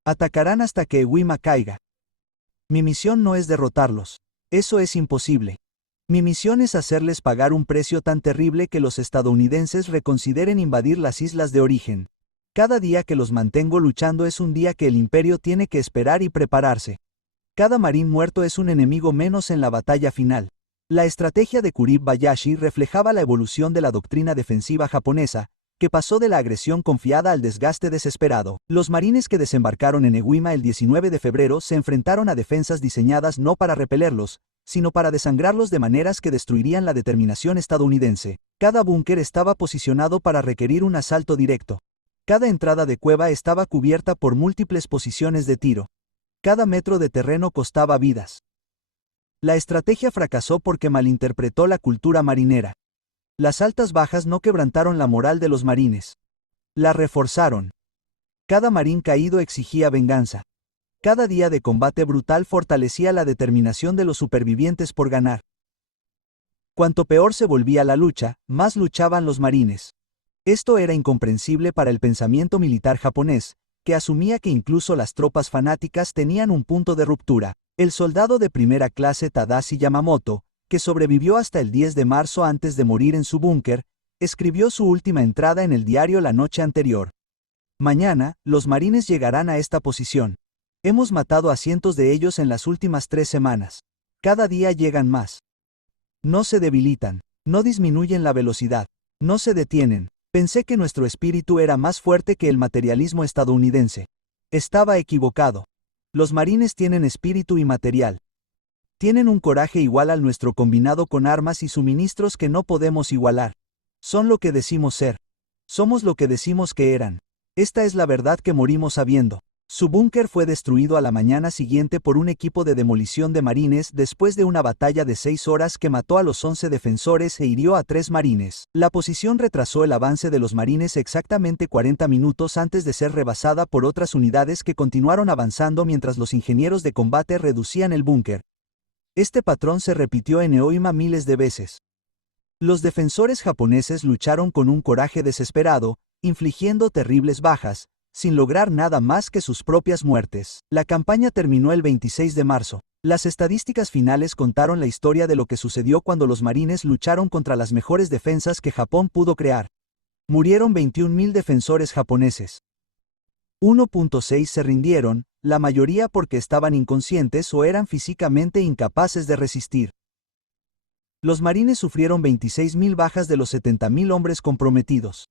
Atacarán hasta que Ewima caiga. Mi misión no es derrotarlos. Eso es imposible. Mi misión es hacerles pagar un precio tan terrible que los estadounidenses reconsideren invadir las islas de origen. Cada día que los mantengo luchando es un día que el imperio tiene que esperar y prepararse. Cada marín muerto es un enemigo menos en la batalla final. La estrategia de Kuribayashi reflejaba la evolución de la doctrina defensiva japonesa, que pasó de la agresión confiada al desgaste desesperado. Los marines que desembarcaron en Ewima el 19 de febrero se enfrentaron a defensas diseñadas no para repelerlos, sino para desangrarlos de maneras que destruirían la determinación estadounidense. Cada búnker estaba posicionado para requerir un asalto directo. Cada entrada de cueva estaba cubierta por múltiples posiciones de tiro. Cada metro de terreno costaba vidas. La estrategia fracasó porque malinterpretó la cultura marinera. Las altas bajas no quebrantaron la moral de los marines. La reforzaron. Cada marín caído exigía venganza. Cada día de combate brutal fortalecía la determinación de los supervivientes por ganar. Cuanto peor se volvía la lucha, más luchaban los marines. Esto era incomprensible para el pensamiento militar japonés, que asumía que incluso las tropas fanáticas tenían un punto de ruptura. El soldado de primera clase Tadashi Yamamoto, que sobrevivió hasta el 10 de marzo antes de morir en su búnker, escribió su última entrada en el diario la noche anterior. Mañana, los marines llegarán a esta posición. Hemos matado a cientos de ellos en las últimas 3 semanas. Cada día llegan más. No se debilitan, no disminuyen la velocidad, no se detienen. Pensé que nuestro espíritu era más fuerte que el materialismo estadounidense. Estaba equivocado. Los marines tienen espíritu y material. Tienen un coraje igual al nuestro combinado con armas y suministros que no podemos igualar. Son lo que decimos ser. Somos lo que decimos que eran. Esta es la verdad que morimos sabiendo. Su búnker fue destruido a la mañana siguiente por un equipo de demolición de marines después de una batalla de 6 horas que mató a los 11 defensores e hirió a 3 marines. La posición retrasó el avance de los marines exactamente 40 minutos antes de ser rebasada por otras unidades que continuaron avanzando mientras los ingenieros de combate reducían el búnker. Este patrón se repitió en Eohima miles de veces. Los defensores japoneses lucharon con un coraje desesperado, infligiendo terribles bajas, sin lograr nada más que sus propias muertes. La campaña terminó el 26 de marzo. Las estadísticas finales contaron la historia de lo que sucedió cuando los marines lucharon contra las mejores defensas que Japón pudo crear. Murieron 21.000 defensores japoneses. 1.6 se rindieron, la mayoría porque estaban inconscientes o eran físicamente incapaces de resistir. Los marines sufrieron 26.000 bajas de los 70.000 hombres comprometidos.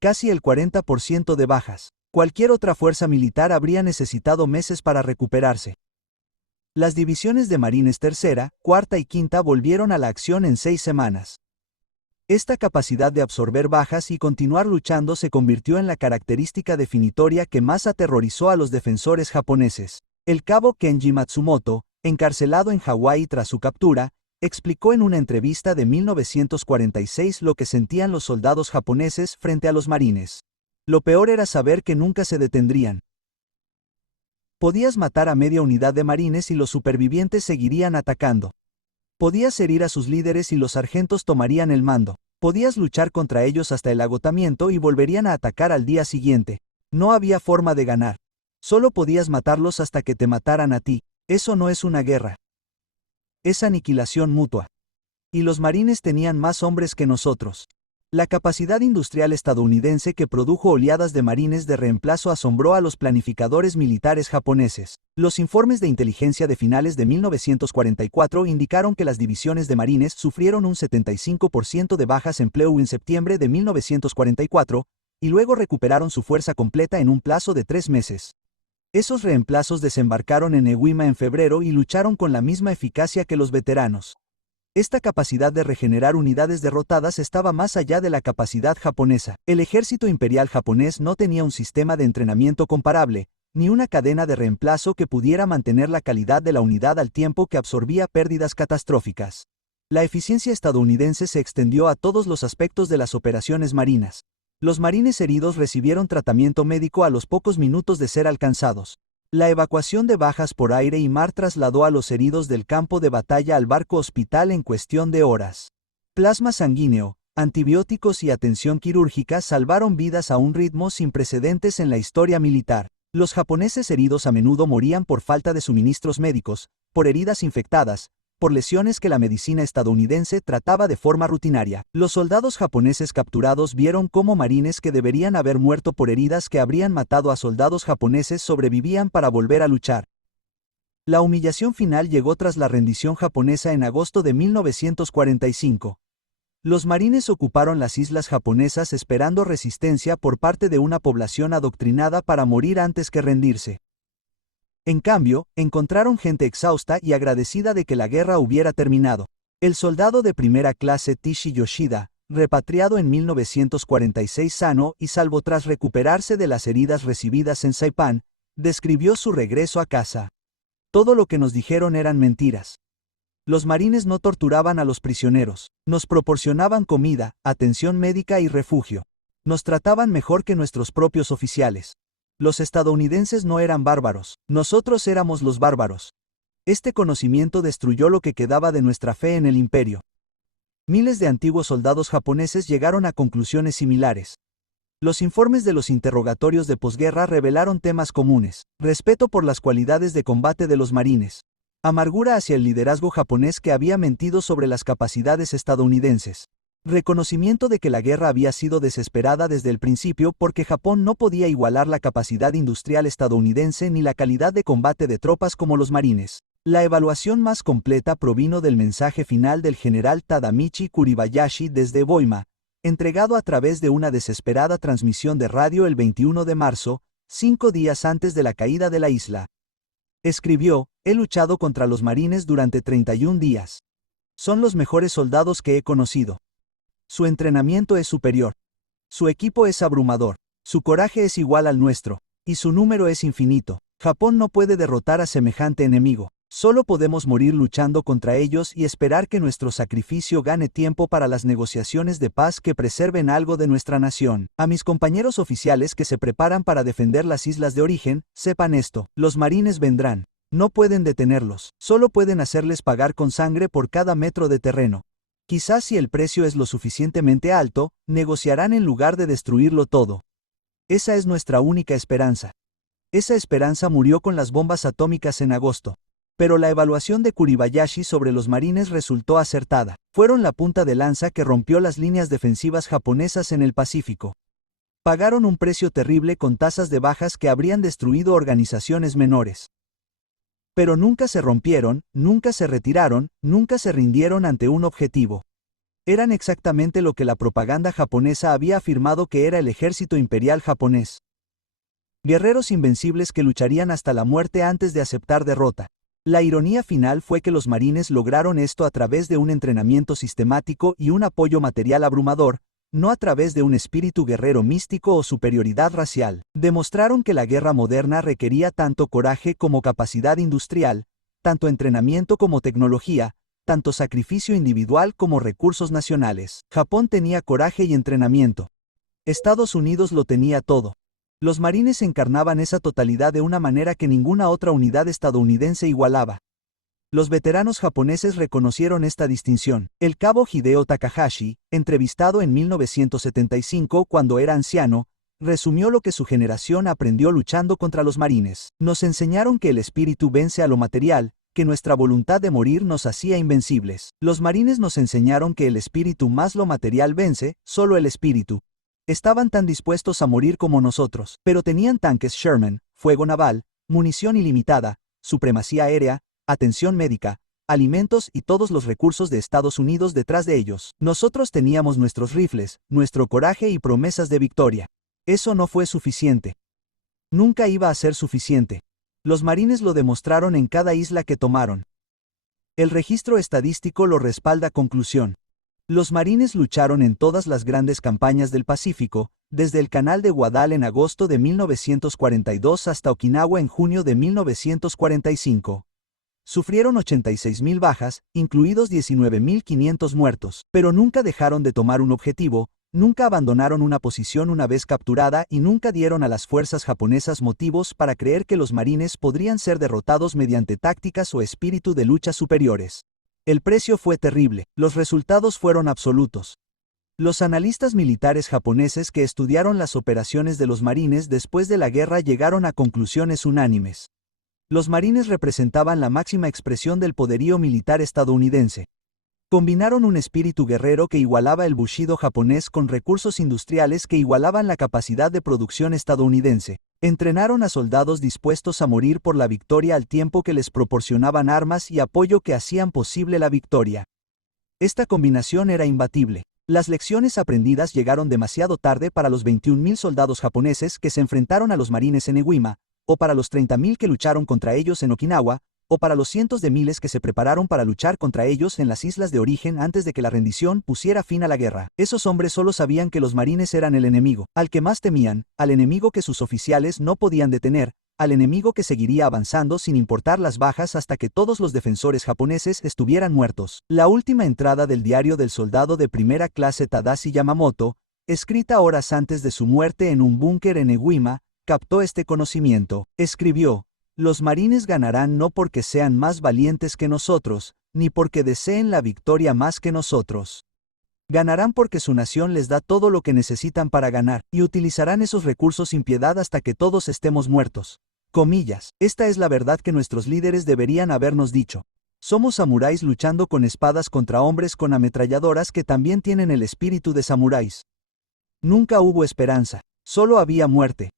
Casi el 40% de bajas. Cualquier otra fuerza militar habría necesitado meses para recuperarse. Las divisiones de marines tercera, cuarta y quinta volvieron a la acción en 6 semanas. Esta capacidad de absorber bajas y continuar luchando se convirtió en la característica definitoria que más aterrorizó a los defensores japoneses. El cabo Kenji Matsumoto, encarcelado en Hawái tras su captura, explicó en una entrevista de 1946 lo que sentían los soldados japoneses frente a los marines. Lo peor era saber que nunca se detendrían. Podías matar a media unidad de marines y los supervivientes seguirían atacando. Podías herir a sus líderes y los sargentos tomarían el mando. Podías luchar contra ellos hasta el agotamiento y volverían a atacar al día siguiente. No había forma de ganar. Solo podías matarlos hasta que te mataran a ti. Eso no es una guerra. Es aniquilación mutua. Y los marines tenían más hombres que nosotros. La capacidad industrial estadounidense que produjo oleadas de marines de reemplazo asombró a los planificadores militares japoneses. Los informes de inteligencia de finales de 1944 indicaron que las divisiones de marines sufrieron un 75% de bajas en Plew en septiembre de 1944, y luego recuperaron su fuerza completa en un plazo de 3 meses. Esos reemplazos desembarcaron en Eohima en febrero y lucharon con la misma eficacia que los veteranos. Esta capacidad de regenerar unidades derrotadas estaba más allá de la capacidad japonesa. El ejército imperial japonés no tenía un sistema de entrenamiento comparable, ni una cadena de reemplazo que pudiera mantener la calidad de la unidad al tiempo que absorbía pérdidas catastróficas. La eficiencia estadounidense se extendió a todos los aspectos de las operaciones marinas. Los marines heridos recibieron tratamiento médico a los pocos minutos de ser alcanzados. La evacuación de bajas por aire y mar trasladó a los heridos del campo de batalla al barco hospital en cuestión de horas. Plasma sanguíneo, antibióticos y atención quirúrgica salvaron vidas a un ritmo sin precedentes en la historia militar. Los japoneses heridos a menudo morían por falta de suministros médicos, por heridas infectadas, por lesiones que la medicina estadounidense trataba de forma rutinaria. Los soldados japoneses capturados vieron cómo marines que deberían haber muerto por heridas que habrían matado a soldados japoneses sobrevivían para volver a luchar. La humillación final llegó tras la rendición japonesa en agosto de 1945. Los marines ocuparon las islas japonesas esperando resistencia por parte de una población adoctrinada para morir antes que rendirse. En cambio, encontraron gente exhausta y agradecida de que la guerra hubiera terminado. El soldado de primera clase Tishi Yoshida, repatriado en 1946 sano y salvo tras recuperarse de las heridas recibidas en Saipan, describió su regreso a casa. Todo lo que nos dijeron eran mentiras. Los marines no torturaban a los prisioneros, nos proporcionaban comida, atención médica y refugio. Nos trataban mejor que nuestros propios oficiales. Los estadounidenses no eran bárbaros, nosotros éramos los bárbaros. Este conocimiento destruyó lo que quedaba de nuestra fe en el imperio. Miles de antiguos soldados japoneses llegaron a conclusiones similares. Los informes de los interrogatorios de posguerra revelaron temas comunes: respeto por las cualidades de combate de los marines, amargura hacia el liderazgo japonés que había mentido sobre las capacidades estadounidenses, reconocimiento de que la guerra había sido desesperada desde el principio porque Japón no podía igualar la capacidad industrial estadounidense ni la calidad de combate de tropas como los marines. La evaluación más completa provino del mensaje final del general Tadamichi Kuribayashi desde Eohima, entregado a través de una desesperada transmisión de radio el 21 de marzo, 5 días antes de la caída de la isla. Escribió: he luchado contra los marines durante 31 días. Son los mejores soldados que he conocido. Su entrenamiento es superior. Su equipo es abrumador. Su coraje es igual al nuestro. Y su número es infinito. Japón no puede derrotar a semejante enemigo. Solo podemos morir luchando contra ellos y esperar que nuestro sacrificio gane tiempo para las negociaciones de paz que preserven algo de nuestra nación. A mis compañeros oficiales que se preparan para defender las islas de origen, sepan esto: los marines vendrán. No pueden detenerlos. Solo pueden hacerles pagar con sangre por cada metro de terreno. Quizás si el precio es lo suficientemente alto, negociarán en lugar de destruirlo todo. Esa es nuestra única esperanza. Esa esperanza murió con las bombas atómicas en agosto. Pero la evaluación de Kuribayashi sobre los marines resultó acertada. Fueron la punta de lanza que rompió las líneas defensivas japonesas en el Pacífico. Pagaron un precio terrible con tasas de bajas que habrían destruido organizaciones menores. Pero nunca se rompieron, nunca se retiraron, nunca se rindieron ante un objetivo. Eran exactamente lo que la propaganda japonesa había afirmado que era el ejército imperial japonés. Guerreros invencibles que lucharían hasta la muerte antes de aceptar derrota. La ironía final fue que los marines lograron esto a través de un entrenamiento sistemático y un apoyo material abrumador, no a través de un espíritu guerrero místico o superioridad racial. Demostraron que la guerra moderna requería tanto coraje como capacidad industrial, tanto entrenamiento como tecnología, tanto sacrificio individual como recursos nacionales. Japón tenía coraje y entrenamiento. Estados Unidos lo tenía todo. Los marines encarnaban esa totalidad de una manera que ninguna otra unidad estadounidense igualaba. Los veteranos japoneses reconocieron esta distinción. El cabo Hideo Takahashi, entrevistado en 1975 cuando era anciano, resumió lo que su generación aprendió luchando contra los marines. Nos enseñaron que el espíritu vence a lo material, que nuestra voluntad de morir nos hacía invencibles. Los marines nos enseñaron que el espíritu más lo material vence, solo el espíritu. Estaban tan dispuestos a morir como nosotros, pero tenían tanques Sherman, fuego naval, munición ilimitada, supremacía aérea, atención médica, alimentos y todos los recursos de Estados Unidos detrás de ellos. Nosotros teníamos nuestros rifles, nuestro coraje y promesas de victoria. Eso no fue suficiente. Nunca iba a ser suficiente. Los marines lo demostraron en cada isla que tomaron. El registro estadístico lo respalda. Conclusión. Los marines lucharon en todas las grandes campañas del Pacífico, desde el Canal de Guadal en agosto de 1942 hasta Okinawa en junio de 1945. Sufrieron 86.000 bajas, incluidos 19.500 muertos, pero nunca dejaron de tomar un objetivo, nunca abandonaron una posición una vez capturada y nunca dieron a las fuerzas japonesas motivos para creer que los marines podrían ser derrotados mediante tácticas o espíritu de lucha superiores. El precio fue terrible, los resultados fueron absolutos. Los analistas militares japoneses que estudiaron las operaciones de los marines después de la guerra llegaron a conclusiones unánimes. Los marines representaban la máxima expresión del poderío militar estadounidense. Combinaron un espíritu guerrero que igualaba el bushido japonés con recursos industriales que igualaban la capacidad de producción estadounidense. Entrenaron a soldados dispuestos a morir por la victoria al tiempo que les proporcionaban armas y apoyo que hacían posible la victoria. Esta combinación era imbatible. Las lecciones aprendidas llegaron demasiado tarde para los 21.000 soldados japoneses que se enfrentaron a los marines en Iwo Jima, o para los 30.000 que lucharon contra ellos en Okinawa, o para los cientos de miles que se prepararon para luchar contra ellos en las islas de origen antes de que la rendición pusiera fin a la guerra. Esos hombres solo sabían que los marines eran el enemigo, al que más temían, al enemigo que sus oficiales no podían detener, al enemigo que seguiría avanzando sin importar las bajas hasta que todos los defensores japoneses estuvieran muertos. La última entrada del diario del soldado de primera clase Tadashi Yamamoto, escrita horas antes de su muerte en un búnker en Iwo Jima, captó este conocimiento. Escribió: los marines ganarán no porque sean más valientes que nosotros, ni porque deseen la victoria más que nosotros. Ganarán porque su nación les da todo lo que necesitan para ganar, y utilizarán esos recursos sin piedad hasta que todos estemos muertos. Comillas. Esta es la verdad que nuestros líderes deberían habernos dicho. Somos samuráis luchando con espadas contra hombres con ametralladoras que también tienen el espíritu de samuráis. Nunca hubo esperanza, solo había muerte.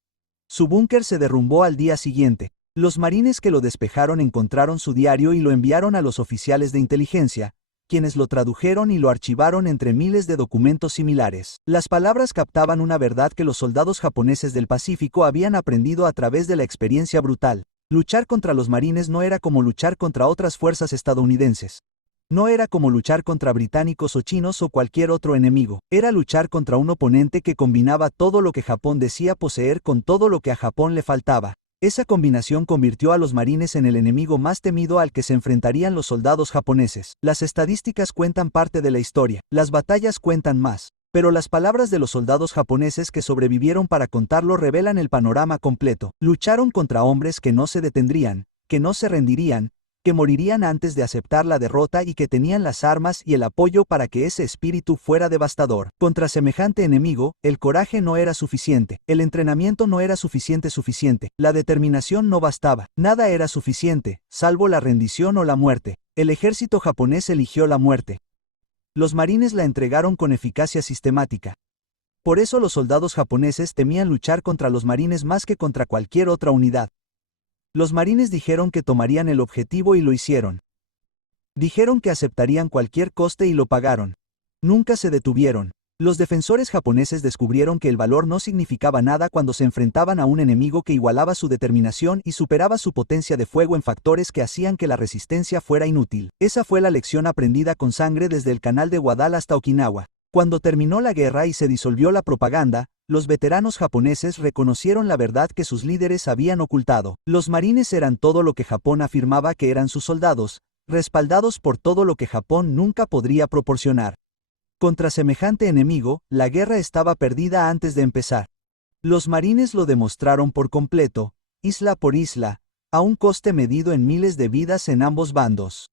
Su búnker se derrumbó al día siguiente. Los marines que lo despejaron encontraron su diario y lo enviaron a los oficiales de inteligencia, quienes lo tradujeron y lo archivaron entre miles de documentos similares. Las palabras captaban una verdad que los soldados japoneses del Pacífico habían aprendido a través de la experiencia brutal. Luchar contra los marines no era como luchar contra otras fuerzas estadounidenses. No era como luchar contra británicos o chinos o cualquier otro enemigo, era luchar contra un oponente que combinaba todo lo que Japón decía poseer con todo lo que a Japón le faltaba. Esa combinación convirtió a los marines en el enemigo más temido al que se enfrentarían los soldados japoneses. Las estadísticas cuentan parte de la historia, las batallas cuentan más. Pero las palabras de los soldados japoneses que sobrevivieron para contarlo revelan el panorama completo. Lucharon contra hombres que no se detendrían, que no se rendirían, que morirían antes de aceptar la derrota y que tenían las armas y el apoyo para que ese espíritu fuera devastador. Contra semejante enemigo, el coraje no era suficiente, el entrenamiento no era suficiente, la determinación no bastaba, nada era suficiente, salvo la rendición o la muerte. El ejército japonés eligió la muerte. Los marines la entregaron con eficacia sistemática. Por eso los soldados japoneses temían luchar contra los marines más que contra cualquier otra unidad. Los marines dijeron que tomarían el objetivo y lo hicieron. Dijeron que aceptarían cualquier coste y lo pagaron. Nunca se detuvieron. Los defensores japoneses descubrieron que el valor no significaba nada cuando se enfrentaban a un enemigo que igualaba su determinación y superaba su potencia de fuego en factores que hacían que la resistencia fuera inútil. Esa fue la lección aprendida con sangre desde el canal de Guadal hasta Okinawa. Cuando terminó la guerra y se disolvió la propaganda, los veteranos japoneses reconocieron la verdad que sus líderes habían ocultado. Los marines eran todo lo que Japón afirmaba que eran sus soldados, respaldados por todo lo que Japón nunca podría proporcionar. Contra semejante enemigo, la guerra estaba perdida antes de empezar. Los marines lo demostraron por completo, isla por isla, a un coste medido en miles de vidas en ambos bandos.